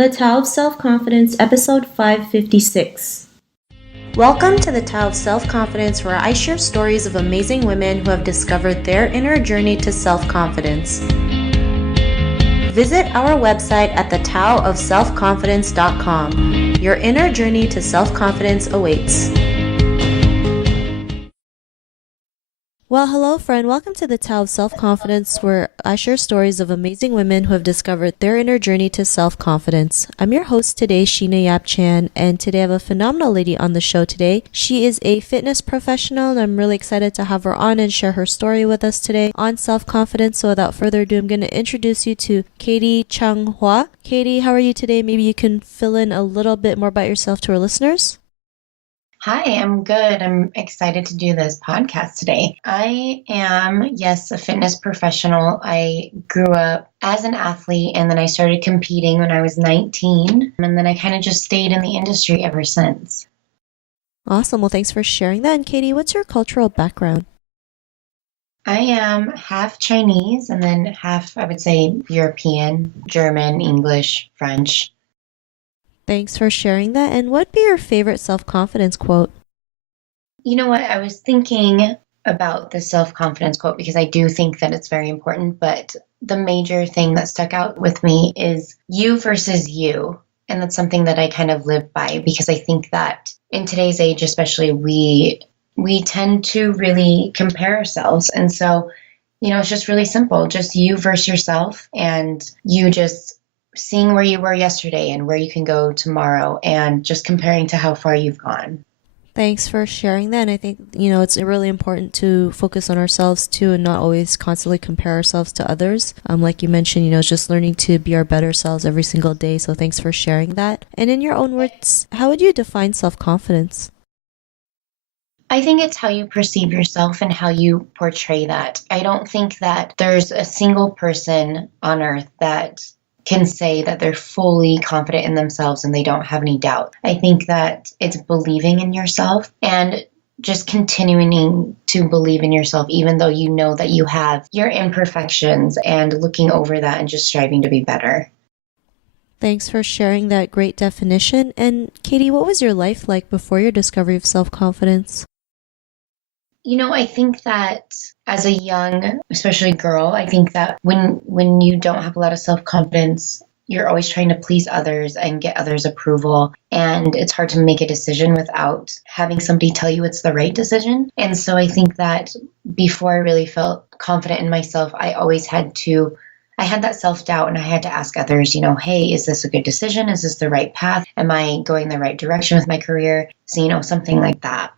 The Tao of Self-Confidence, episode 556. Welcome to the Tao of Self-Confidence, where I share stories of amazing women who have discovered their inner journey to self-confidence. Visit our website at thetaoofselfconfidence.com. Your inner journey to self-confidence awaits. Well, hello friend. Welcome to the Tao of Self-Confidence, where I share stories of amazing women who have discovered their inner journey to self-confidence. I'm your host today, Sheena Yap Chan, and today I have a phenomenal lady on the show today. She is a fitness professional, and I'm really excited to have her on and share her story with us today on self-confidence. So without further ado, I'm going to introduce you to Katie Chung Hua. Katie, how are you today? Maybe you can fill in a little bit more about yourself to our listeners. Hi, I'm good. I'm excited to do this podcast today. I am, yes, a fitness professional. I grew up as an athlete and then I started competing when I was 19. And then I kind of just stayed in the industry ever since. Awesome. Well, thanks for sharing that. And Katie, what's your cultural background? I am half Chinese and then half, I would say, European, German, English, French. Thanks for sharing that. And what'd be your favorite self-confidence quote? You know what? I was thinking about the self-confidence quote because I do think that it's very important, but the major thing that stuck out with me is you versus you. And that's something that I kind of live by because I think that in today's age, especially, we tend to really compare ourselves. And so, it's just really simple, just you versus yourself, and you just seeing where you were yesterday and where you can go tomorrow and just comparing to how far you've gone. Thanks for sharing that. And I think, it's really important to focus on ourselves too and not always constantly compare ourselves to others. Like you mentioned, just learning to be our better selves every single day. So thanks for sharing that. And in your own words, how would you define self-confidence? I think it's how you perceive yourself and how you portray that. I don't think that there's a single person on earth that can say that they're fully confident in themselves and they don't have any doubt. I think that it's believing in yourself and just continuing to believe in yourself, even though you know that you have your imperfections, and looking over that and just striving to be better. Thanks for sharing that great definition. And Katie, what was your life like before your discovery of self-confidence? I think that as a young, especially girl, I think that when you don't have a lot of self-confidence, you're always trying to please others and get others' approval. And it's hard to make a decision without having somebody tell you it's the right decision. And so I think that before I really felt confident in myself, I had that self-doubt, and I had to ask others, hey, is this a good decision? Is this the right path? Am I going the right direction with my career? So, something like that.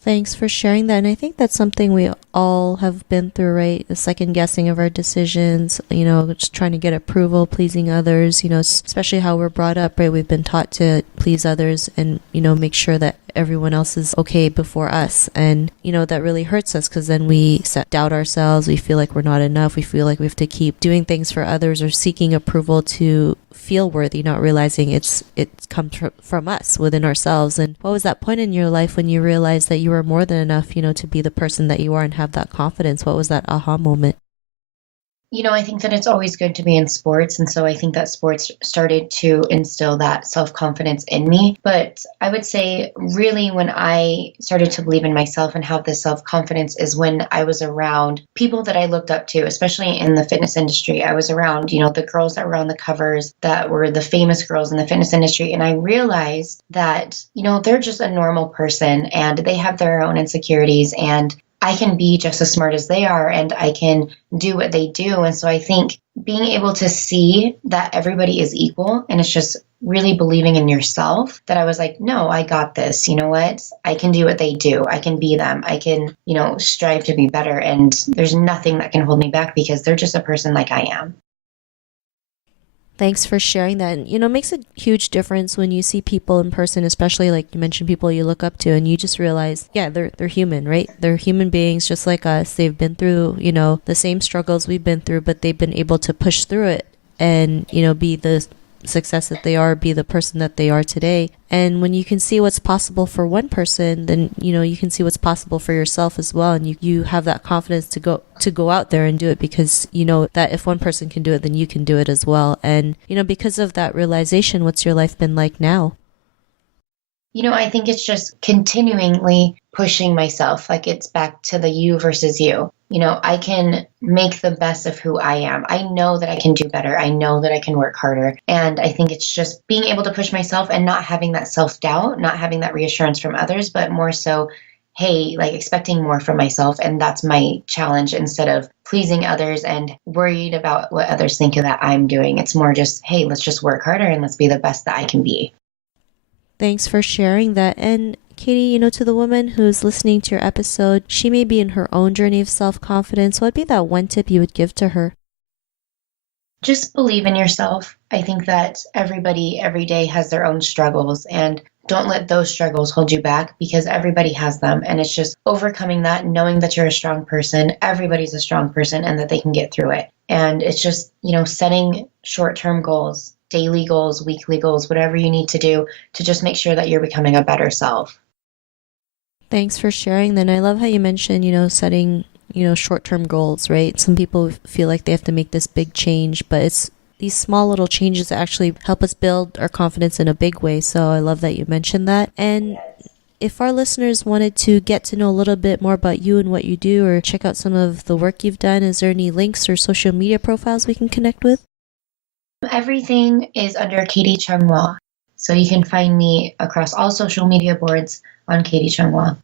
Thanks for sharing that. And I think that's something we all have been through, right? The second guessing of our decisions, just trying to get approval, pleasing others, especially how we're brought up, right? We've been taught to please others and, make sure that everyone else is okay before us. And, that really hurts us because then we doubt ourselves. We feel like we're not enough. We feel like we have to keep doing things for others or seeking approval to feel worthy, not realizing it comes from us within ourselves. And what was that point in your life when you realized that you were more than enough, to be the person that you are and have that confidence? What was that aha moment? I think that it's always good to be in sports. And so I think that sports started to instill that self-confidence in me. But I would say really when I started to believe in myself and have this self-confidence is when I was around people that I looked up to, especially in the fitness industry. I was around, the girls that were on the covers that were the famous girls in the fitness industry. And I realized that, they're just a normal person and they have their own insecurities, and I can be just as smart as they are and I can do what they do. And so I think being able to see that everybody is equal, and it's just really believing in yourself, that I was like, no, I got this. You know what? I can do what they do. I can be them. I can, strive to be better. And there's nothing that can hold me back because they're just a person like I am. Thanks for sharing that. And, it makes a huge difference when you see people in person, especially like you mentioned, people you look up to, and you just realize, yeah, they're human, right? They're human beings just like us. They've been through, the same struggles we've been through, but they've been able to push through it and, be the success that they are, be the person that they are today. And when you can see what's possible for one person, then, you can see what's possible for yourself as well. And you have that confidence to go out there and do it, because you know that if one person can do it, then you can do it as well. And, because of that realization, what's your life been like now? I think it's just continually pushing myself. Like, it's back to the you versus you. I can make the best of who I am. I know that I can do better. I know that I can work harder. And I think it's just being able to push myself and not having that self-doubt, not having that reassurance from others, but more so, hey, like expecting more from myself. And that's my challenge, instead of pleasing others and worried about what others think of that I'm doing. It's more just, hey, let's just work harder and let's be the best that I can be. Thanks for sharing that. And Katie, to the woman who's listening to your episode, she may be in her own journey of self-confidence. What would be that one tip you would give to her? Just believe in yourself. I think that everybody every day has their own struggles, and don't let those struggles hold you back, because everybody has them. And it's just overcoming that, knowing that you're a strong person. Everybody's a strong person, and that they can get through it. And it's just, setting short-term goals, daily goals, weekly goals, whatever you need to do to just make sure that you're becoming a better self. Thanks for sharing. Then I love how you mentioned, setting, short-term goals, right? Some people feel like they have to make this big change, but it's these small little changes that actually help us build our confidence in a big way. So I love that you mentioned that. And if our listeners wanted to get to know a little bit more about you and what you do, or check out some of the work you've done, is there any links or social media profiles we can connect with? Everything is under Katie Chung Hua. So you can find me across all social media boards on Katie Chung Hua.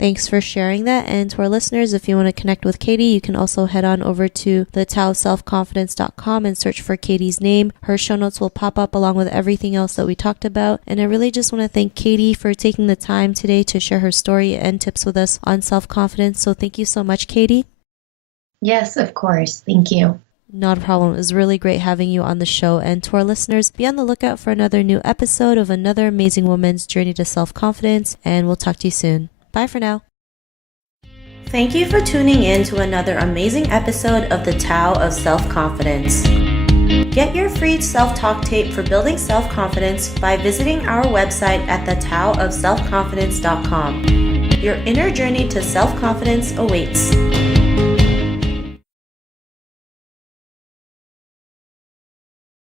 Thanks for sharing that. And to our listeners, if you want to connect with Katie, you can also head on over to thetaoselfconfidence.com and search for Katie's name. Her show notes will pop up along with everything else that we talked about. And I really just want to thank Katie for taking the time today to share her story and tips with us on self-confidence. So thank you so much, Katie. Yes, of course. Thank you. Not a problem. It was really great having you on the show. And to our listeners, be on the lookout for another new episode of another amazing woman's journey to self-confidence. And we'll talk to you soon. Bye for now. Thank you for tuning in to another amazing episode of the Tao of Self-Confidence. Get your free self-talk tape for building self-confidence by visiting our website at thetaoofselfconfidence.com. Your inner journey to self-confidence awaits.